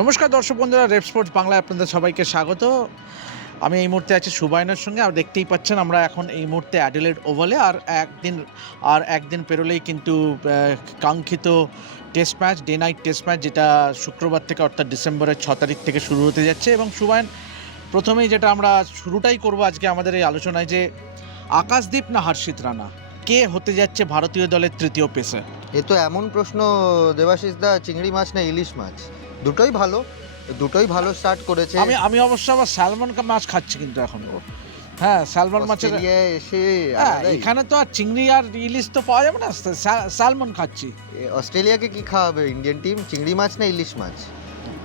নমস্কার দর্শক বন্ধুরা, রেপ স্পোর্টস বাংলায় আপনাদের সবাইকে স্বাগত। আমি এই মুহূর্তে আছি সুবাইনের সঙ্গে, আর দেখতেই পাচ্ছেন আমরা এখন এই মুহূর্তে অ্যাডিলেড ওভালে, আর একদিন আর একদিন পেরোলেই কিন্তু কাঙ্ক্ষিত test match day night test match যেটা শুক্রবার থেকে অর্থাৎ ডিসেম্বরের ছ তারিখ থেকে শুরু হতে যাচ্ছে। এবং সুবাইন প্রথমেই যেটা আমরা শুরুটাই করব আজকে আমাদের এই আলোচনায় যে আকাশদীপ না হর্ষিত রানা? কে হতে যাচ্ছে ভারতীয় দলের তৃতীয় পেসে এ তো এমন প্রশ্ন দেবাশিস দা, চিংড়ি মাছ না ইলিশ মাছ? দুটোই ভালো দুটোই ভালো স্টার্ট করেছে। আমি আমি অবশ্য আবার স্যালমন মাছ খাচ্ছি কিন্তু এখন। হ্যাঁ স্যালমন মাছের এসে হ্যাঁ এখানে তো আর চিংড়ি আর ইলিশ তো পাওয়া যাবে না স্যা- স্যালমন খাচ্ছি। অস্ট্রেলিয়াকে কি খাওয়াবে? ইন্ডিয়ান টিম চিংড়ি মাছ না ইলিশ মাছ?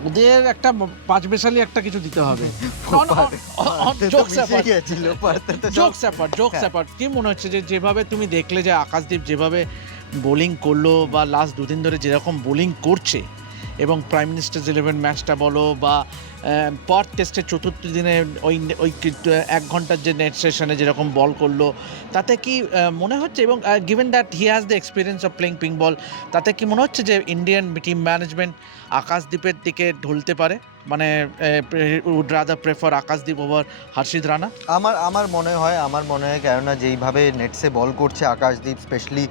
ওদের একটা পাঁচ বেশালি একটা কিছু দিতে হবে। জোক স্যাপার জোক। স্যাপার কি মনে হচ্ছে যে যেভাবে তুমি দেখলে যে আকাশদীপ যেভাবে বোলিং করল বা লাস্ট দুদিন ধরে যেরকম বোলিং করছে এবং প্রাইম মিনিস্টার্স ইলেভেন ম্যাচটা বলো বা পর টেস্টের চতুর্থ দিনে ওই ওই এক ঘণ্টার যে নেট সেশনে যেরকম বল করল, তাতে কি মনে হচ্ছে এবং given that he has the experience of playing pink ball তাতে কি মনে হচ্ছে যে ইন্ডিয়ান টিম ম্যানেজমেন্ট আকাশদ্বীপের দিকে ঢলতে পারে? মানে would rather prefer Akashdeep over Harshit Rana? আমার আমার মনে হয়, আমার মনে হয় কেননা যেইভাবে নেটসে বল করছে Akashdeep, specially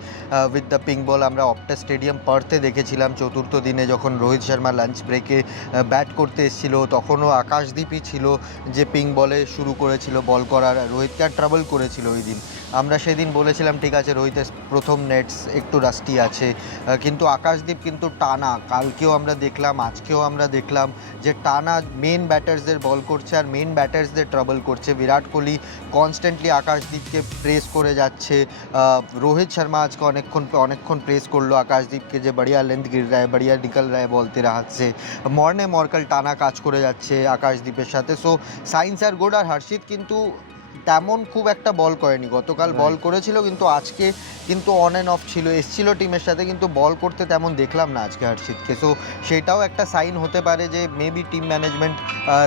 with the pink ball আমরা অপটা স্টেডিয়াম পার্থে দেখেছিলাম চতুর্থ দিনে যখন রোহিত শর্মা লাঞ্চ ব্রেকে ব্যাট করতে এসেছিল, তখনও আকাশদীপই ছিল যে পিঙ্ক বলে শুরু করেছিল বল করার রোহিতকে ট্রাবল করেছিল ওই দিন। আমরা সেদিন বলেছিলাম, ঠিক আছে, রোহিতের প্রথম নেটস একটু রাস্টি আছে। কিন্তু আকাশদীপ কিন্তু টানা, কালকেও আমরা দেখলাম, আজকেও আমরা দেখলাম যে টানা মেন ব্যাটার্সদের বল করছে আর মেন ব্যাটার্সদের ট্রাবল করছে। বিরাট কোহলি কনস্ট্যান্টলি আকাশদীপকে প্রেস করে যাচ্ছে। রোহিত শর্মা আজকে অনেকক্ষণ অনেকক্ষণ প্রেস করল আকাশদীপকে যে বড়িয়া লেন্থ গির রায়, বড়িয়া নিকল রায় বলতে রাহাচ্ছে মর্নে মর্কাল টানা কাজ করে যাচ্ছে আকাশদীপের সাথে। সো সাইন্স আর গুড আর হর্ষিত কিন্তু তেমন খুব একটা বল করেনি। গতকাল বল করেছিল কিন্তু আজকে কিন্তু অন অ্যান্ড অফ ছিল। এসছিল টিমের সাথে কিন্তু বল করতে তেমন দেখলাম না আজকে হর্ষিতকে। সো সেটাও একটা সাইন হতে পারে যে মেবি টিম ম্যানেজমেন্ট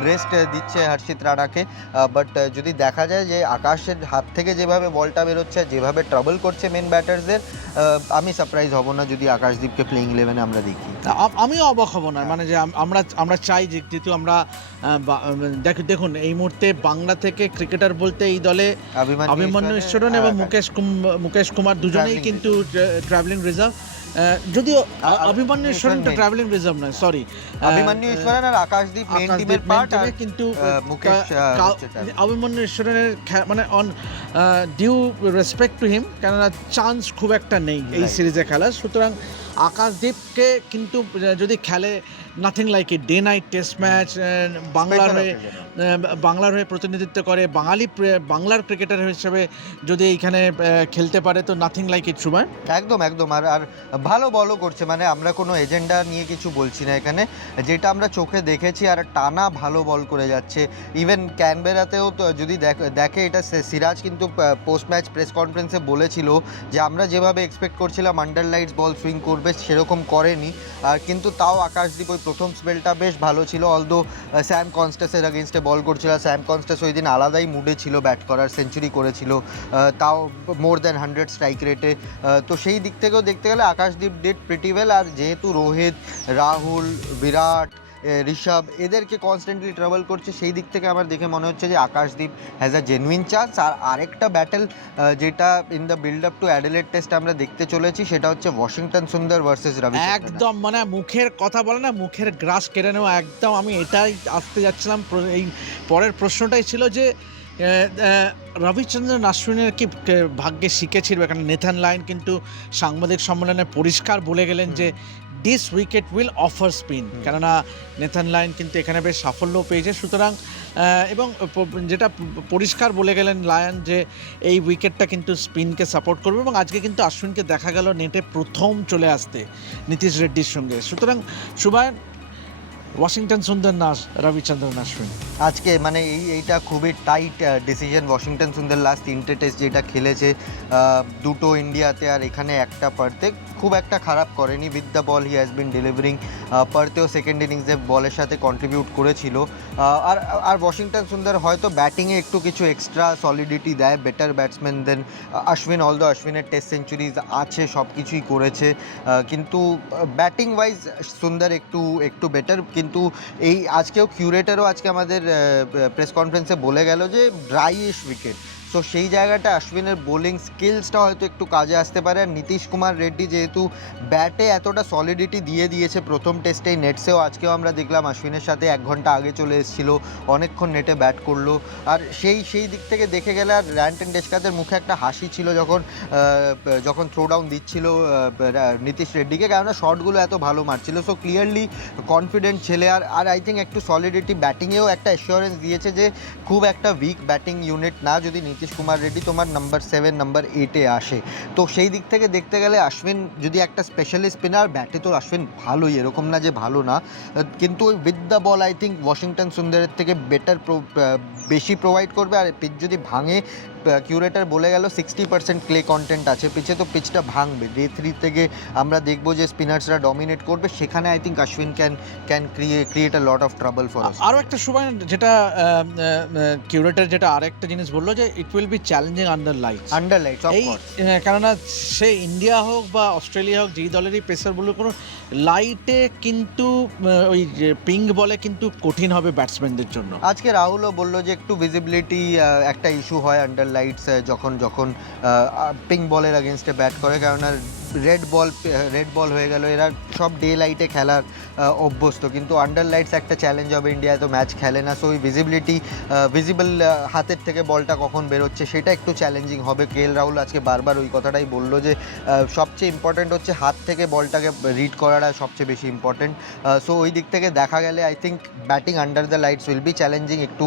রেস্ট দিচ্ছে হর্ষিত রানাকে। বাট যদি দেখা যায় যে আকাশের হাত থেকে যেভাবে বলটা বেরোচ্ছে যেভাবে ট্রাবল করছে মেন ব্যাটার্সদের আমি সারপ্রাইজ হব না যদি আকাশদীপকে প্লেইং ইলেভেনে আমরা দেখি। আম- আমিও অবাক হব না। মানে যে আমরা আমরা চাই যে যেহেতু আমরা দেখ দেখুন এই মুহূর্তে বাংলা থেকে ক্রিকেটার বলতে এই দলে অভিমন্যু ঈশ্বরন এবং মুকেশ মুকেশ কুমার দুজনেই কিন্তু ট্রাভেলিং রিজার্ভ যদিও অভিমন্যু ঈশ্বরন ঈশ্বরন ট্রাভেলিং রিজার্ভ নয় সরি অভিমন্যু ঈশ্বরন আর আকাশদীপ মেন টিমের পার্ট আর কিন্তু। অভিমন্যু ঈশ্বরের খে- মানে on due respect to him কেননা চান্স খুব একটা নেই এই সিরিজে খেলার। সুতরাং আকাশদীপকে কিন্তু যদি খেলে nothing like it day night test match বাংলার হয়ে বাংলার হয়ে প্রতিনিধিত্ব করে বাঙালি বাংলার ক্রিকেটার হিসেবে যদি এইখানে খেলতে পারে তো নাথিং লাইক ইট সুবাই একদম একদম। আর আর ভালো বলও করছে। মানে আমরা কোনো এজেন্ডা নিয়ে কিছু বলছি না এখানে। যেটা আমরা চোখে দেখেছি আর টানা ভালো বল করে যাচ্ছে। ইভেন ক্যানবেরাতেও তো যদি দেখ- দেখে এটা সিরাজ কিন্তু পোস্ট ম্যাচ প্রেস কনফারেন্সে বলেছিল যে আমরা যেভাবে এক্সপেক্ট করছিলাম আন্ডার লাইটস বল সুইং করবে সেরকম করেনি। আর কিন্তু তাও আকাশদীপ ওই প্রথম স্পেলটা বেশ ভালো ছিল অলদো স্যাম কনস্টাসের আগেনস্টে বল করছিল। স্যাম কনস্টাস ওই দিন আলাদাই মুডে ছিল ব্যাট করার সেঞ্চুরি করেছিল। তাও মোর দ্যান হান্ড্রেড স্ট্রাইক রেটে তো সেই দিক থেকেও দেখতে গেলে আকাশদীপ ডেট প্রিটিভেল আর যেহেতু রোহিত, রাহুল, বিরাট ঋষভ এদেরকে কনস্ট্যান্টলি ট্রাভেল করছে সেই দিক থেকে আমার দেখে মনে হচ্ছে যে Akashdeep has a genuine chance আর আরেকটা ব্যাটেল যেটা in the build up to Adelaide test আমরা দেখতে চলেছি সেটা হচ্ছে ওয়াশিংটন সুন্দর ভার্সেস রবি একদম মানে মুখের কথা বলে না মুখের গ্রাস কেড়ে নেওয়া একদম আমি এটাই আসতে যাচ্ছিলাম এই পরের প্রশ্নটাই ছিল যে রবিচন্দ্রন আশ্বিনের কি ভাগ্যে শিখেছিল? এখানে নেথান লাইন কিন্তু সাংবাদিক সম্মেলনে পরিষ্কার বলে গেলেন যে this wicket will offer spin কেননা নেথান লাইন কিন্তু এখানে বেশ সাফল্য পেয়েছে। সুতরাং এবং যেটা পরিষ্কার বলে গেলেন লায়ন যে এই উইকেটটা কিন্তু স্পিনকে সাপোর্ট করবে এবং আজকে কিন্তু আশ্বিনকে দেখা গেল নেটে প্রথম চলে আসতে নীতিশ রেড্ডির সঙ্গে। সুতরাং সুবায়ন ওয়াশিংটন সুন্দর নাস রবিচন্দ্রন আশ্বিন আজকে মানে এই এইটা খুবই tight decision Washington Sundar last তিনটে টেস্ট যেটা খেলেছে দুটো ইন্ডিয়াতে আর এখানে একটা পারতে খুব একটা খারাপ করেনি with the ball he has been delivering পারতেও second ইনিংসে বলের সাথে কন্ট্রিবিউট করেছিল। আর আর ওয়াশিংটন সুন্দর হয়তো ব্যাটিংয়ে একটু কিছু এক্সট্রা সলিডিটি দেয় better batsman than Ashwin all the অশ্বিনের test centuries আছে সব কিছুই করেছে কিন্তু ব্যাটিং ওয়াইজ সুন্দর একটু একটু বেটার কিন্তু এই আজকেও কিউরেটারও আজকে আমাদের প্রেস কনফারেন্সে বলে গেল যে ড্রাইইশ উইকেট সো সেই জায়গাটা অশ্বিনের বোলিং স্কিলসটা হয়তো একটু কাজে আসতে পারে। আর নীতিশ কুমার রেড্ডি যেহেতু ব্যাটে এতটা সলিডিটি দিয়ে দিয়েছে প্রথম টেস্টেই নেটসেও আজকেও আমরা দেখলাম অশ্বিনের সাথে এক ঘণ্টা আগে চলে এসেছিল, অনেকক্ষণ নেটে ব্যাট করল। আর সেই সেই দিক থেকে দেখে গেলে আর র্যান্টন ডেস্কাদের মুখে একটা হাসি ছিল যখন যখন থ্রো ডাউন দিচ্ছিল নীতিশ রেড্ডিকে, কেননা শটগুলো এত ভালো মারছিল। সো ক্লিয়ারলি কনফিডেন্ট ছেলে। আর আর আই থিঙ্ক একটু সলিডিটি ব্যাটিংয়েও একটা অ্যাসিওরেন্স দিয়েছে যে খুব একটা উইক ব্যাটিং ইউনিট না। যদি নীতিশ কুমার রেড্ডি তোমার নাম্বার সেভেন নাম্বার এইটে আসে। তো সেই দিক থেকে দেখতে গেলে আশ্বিন যদি একটা স্পেশালিস্ট স্পিনার ব্যাটে তো আশ্বিন ভালোই, এরকম না যে ভালো না। কিন্তু ওই with the ball I think Washington সুন্দরের থেকে বেটার বেশি প্রোভাইড করবে। আর পিচ যদি ভাঙে কিউরেটার বলে গেল সিক্সটি পার্সেন্ট ক্লে কন্টেন্ট আছে পিচে তো পিচটা ভাঙবে। ডে থ্রি থেকে আমরা দেখব যে স্পিনার্সরা ডমিনেট করবে সেখানে I think Ashwin can can create a lot of trouble for আরও একটা সময় যেটা কিউরেটার যেটা আরেকটা জিনিস বলল যে it will be challenging under lights under lights of এই কেননা সে ইন্ডিয়া হোক বা অস্ট্রেলিয়া হোক যেই দলেরই প্রেসার বলুক কোনো লাইটে কিন্তু ওই পিঙ্ক বলে কিন্তু কঠিন হবে ব্যাটসম্যানদের জন্য। আজকে রাহুলও বলল যে একটু ভিজিবিলিটি একটা ইস্যু হয় আন্ডার লাইটস যখন যখন পিঙ্ক বলের আগেনস্টে ব্যাট করে কেননা রেড বল রেড বল হয়ে গেল। এরা সব ডে লাইটে খেলার অভ্যস্ত। কিন্তু আন্ডার লাইটস একটা চ্যালেঞ্জ হবে ইন্ডিয়া তো ম্যাচ খেলে না। সো ওই ভিজিবিলিটি ভিজিবল হাতের থেকে বলটা কখন বেরোচ্ছে, সেটা একটু চ্যালেঞ্জিং হবে। কে রাহুল আজকে বারবার ওই কথাটাই বলল যে সবচেয়ে ইম্পর্ট্যান্ট হচ্ছে হাত থেকে বলটাকে রিড করাটা সবচেয়ে বেশি ইম্পর্ট্যান্ট সো ওই দিক থেকে দেখা গেলে I think batting under the lights will be challenging একটু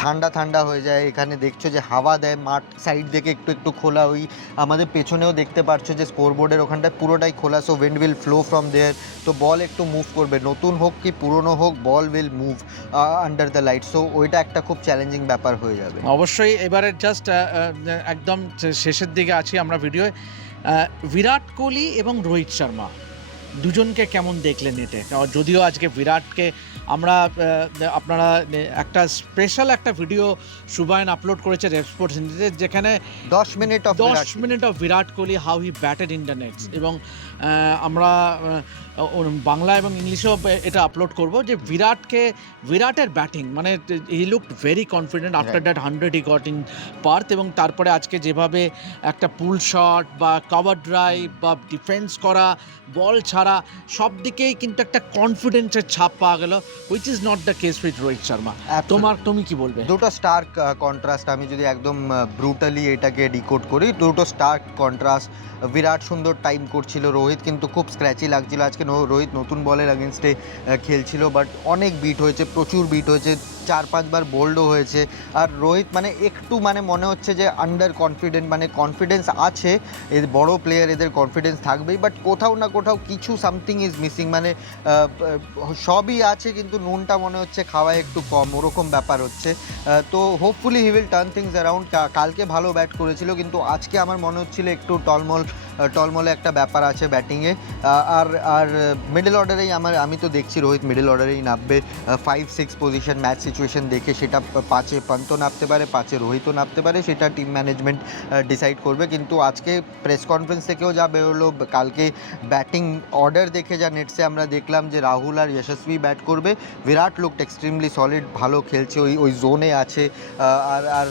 ঠান্ডা ঠান্ডা হয়ে যায়। এখানে দেখছ যে হাওয়া দেয় মাঠ সাইড থেকে একটু একটু খোলা ওই আমাদের পেছনেও দেখতে পাচ্ছ যে স্কোর বোর্ডের ওখানটায় পুরোটাই খোলা so wind will flow from there তো বল একটু মুভ করবে, নতুন হোক কি পুরনো হোক ball will move under the light so ওইটা একটা খুব চ্যালেঞ্জিং ব্যাপার হয়ে যাবে। অবশ্যই এবারে জাস্ট একদম শেষের দিকে আছি আমরা ভিডিওয়ে বিরাট কোহলি এবং রোহিত শর্মা। দুজনকে কেমন দেখলেন এতে কারণ যদিও আজকে বিরাটকে আমরা আপনারা একটা স্পেশাল একটা ভিডিও সুবায়ন আপলোড করেছে রেড স্পোর্টস হিন্দিতে যেখানে দশ মিনিট অফ দশ minute of Virat Kohli how he batted in the nets এবং আমরা বাংলা এবং ইংলিশেও এটা আপলোড করব যে বিরাটকে বিরাটের ব্যাটিং মানে he look very confident after. That hundred he got in Perth এবং তারপরে আজকে যেভাবে একটা পুল শট বা কভার ড্রাইভ বা ডিফেন্স করা বল ছাড়া সব দিকেই কিন্তু একটা কনফিডেন্সের ছাপ পাওয়া গেল which is not the case with Rohit Sharma তোমার তুমি কি বলবে? দুটো স্টার্ক কন্ট্রাস্ট আমি যদি একদম ব্রুটালি এটাকে ডিকোড করি দুটো স্টার্ক কন্ট্রাস্ট বিরাট সুন্দর টাইম করছিল রোহিত কিন্তু খুব স্ক্র্যাচি লাগছিল। আজকে রোহিত নতুন বলের আগেনস্টে খেলছিল বাট অনেক বিট হয়েছে প্রচুর বিট হয়েছে চার পাঁচবার বোল্ডও হয়েছে। আর রোহিত মানে একটু মানে মনে হচ্ছে যে আন্ডার কনফিডেন্ট মানে কনফিডেন্স আছে এর বড় প্লেয়ার এদের কনফিডেন্স থাকবেই বাট কোথাও না কোথাও কিছু সামথিং ইজ মিসিং মানে সবই আছে, কিন্তু নুনটা মনে হচ্ছে খাওয়ায় একটু কম, ওরকম ব্যাপার হচ্ছে। তো hopefully he will turn things around কালকে ভালো ব্যাট করেছিল, কিন্তু আজকে আমার মনে হচ্ছিল একটু টলমল টলমলে একটা ব্যাপার আছে ব্যাটিংয়ে আর আর মিডল অর্ডারেই আমার, আমি তো দেখছি রোহিত মিডল অর্ডারেই নামবে five six position match situation দেখে সেটা পাঁচে পান্ত নামতে পারে, পাঁচে রোহিতও নামতে পারে, সেটা টিম ম্যানেজমেন্ট ডিসাইড করবে। কিন্তু আজকে প্রেস কনফারেন্স থেকেও যা বেরোলো, কালকে ব্যাটিং অর্ডার দেখে যা নেটসে আমরা দেখলাম যে রাহুল আর যশস্বী ব্যাট করবে। বিরাট লুক এক্সট্রিমলি সলিড ভালো খেলছে ওই ওই জোনে আছে। আর আর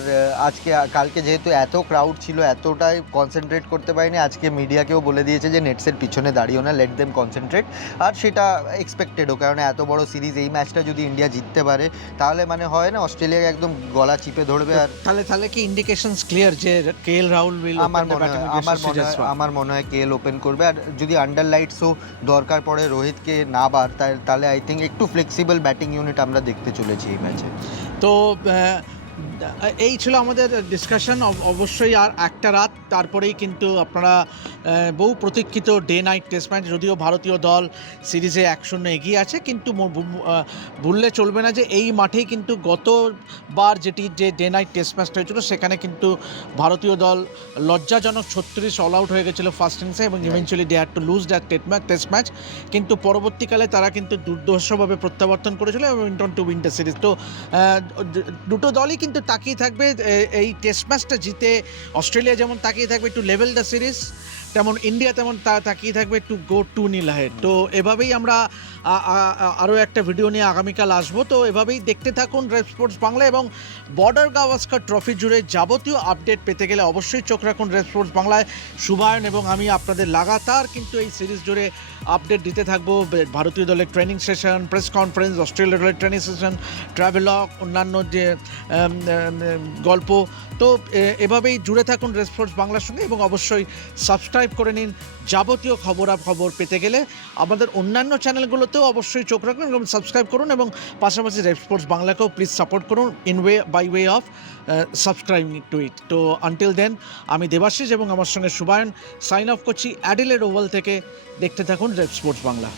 আজকে কালকে যেহেতু এত ক্রাউড ছিল এতটাই কনসেন্ট্রেট করতে পারিনি আজকে মিডিয়াকেও বলে দিয়েছে যে নেটসের পিছনে দাঁড়িয়েও না লেট দেম কনসেন্ট্রেট আর সেটা এক্সপেক্টেডও কারণ এত বড় সিরিজ এই ম্যাচটা যদি ইন্ডিয়া জিততে পারে তাহলে মানে হয় না অস্ট্রেলিয়াকে একদম গলা চিপে ধরবে আর তাহলে তাহলে কি ইন্ডিকেশনস ক্লিয়ার যে কে এল রাহুল উইল আমার মনে হয় আমার মনে হয় আমার মনে হয় কেএল ওপেন করবে। আর যদি আন্ডার লাইটসও দরকার পড়ে রোহিতকে না বার তাহলে আই থিঙ্ক একটু ফ্লেক্সিবল ব্যাটিং ইউনিট আমরা দেখতে চলেছি এই ম্যাচে তো এই ছিল আমাদের ডিসকাশন অবশ্যই আর একটা রাত। তারপরেই কিন্তু আপনারা বহু প্রতীক্ষিত ডে নাইট টেস্ট ম্যাচ যদিও ভারতীয় দল সিরিজে এক শূন্য এগিয়ে আছে কিন্তু ভুললে চলবে না যে এই মাঠেই কিন্তু গতবার যেটি যে ডে নাইট টেস্ট ম্যাচটা হয়েছিল সেখানে কিন্তু ভারতীয় দল লজ্জাজনক ছত্রিশ অল আউট হয়ে গেছিল ফার্স্ট ইনিংসে এবং. Eventually they had to lose that test match কিন্তু পরবর্তীকালে তারা কিন্তু দুর্দর্শভাবে প্রত্যাবর্তন করেছিল এবং went on to win the series তো দুটো দলই কিন্তু তাকিয়ে থাকবে এই টেস্ট ম্যাচটা জিতে অস্ট্রেলিয়া যেমন তাকিয়ে থাকবে, একটু লেভেল দ্য সিরিজ তেমন ইন্ডিয়া তেমন তা- তাকিয়ে থাকবে টু গো টু নীল তো এভাবেই আমরা আরও একটা ভিডিও নিয়ে আগামীকাল আসব। তো এভাবেই দেখতে থাকুন রেড স্পোর্টস বাংলা এবং বর্ডার গাওয়াস্কার ট্রফি জুড়ে যাবতীয় আপডেট পেতে গেলে অবশ্যই চোখ রাখুন রেড স্পোর্টস বাংলায়। শুভায়ন এবং আমি আপনাদের লাগাতার কিন্তু এই সিরিজ জুড়ে আপডেট দিতে থাকব। ভারতীয় দলের training session press conference Australia দলের ট্রেনিং সেশন ট্রাভেলগ অন্যান্য যে গল্প। তো এভাবেই জুড়ে থাকুন রেড স্পোর্টস বাংলার সঙ্গে এবং অবশ্যই সাবস্ক্রাইব করে নিন। যাবতীয় খবরাখবর পেতে গেলে আমাদের অন্যান্য চ্যানেলগুলোতেও অবশ্যই চোখ রাখুন এবং সাবস্ক্রাইব করুন এবং পাশাপাশি রেড স্পোর্টস বাংলাকেও প্লিজ সাপোর্ট করুন in way by way of subscribe to it তো আনটিল দেন আমি দেবাশিস এবং আমার সঙ্গে সুবায়ন সাইন অফ করছি অ্যাডিলেড ওভাল থেকে। দেখতে থাকুন রেড স্পোর্টস বাংলা